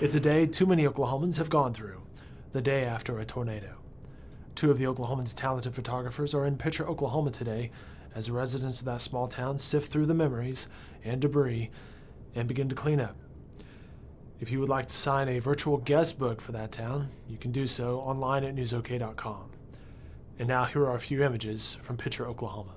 It's a day too many Oklahomans have gone through, the day after a tornado. Two of the Oklahomans' talented photographers are in Pitcher, Oklahoma today as the residents of that small town sift through the memories and debris and begin to clean up. If you would like to sign a virtual guest book for that town, you can do so online at newsok.com. And now here are a few images from Pitcher, Oklahoma.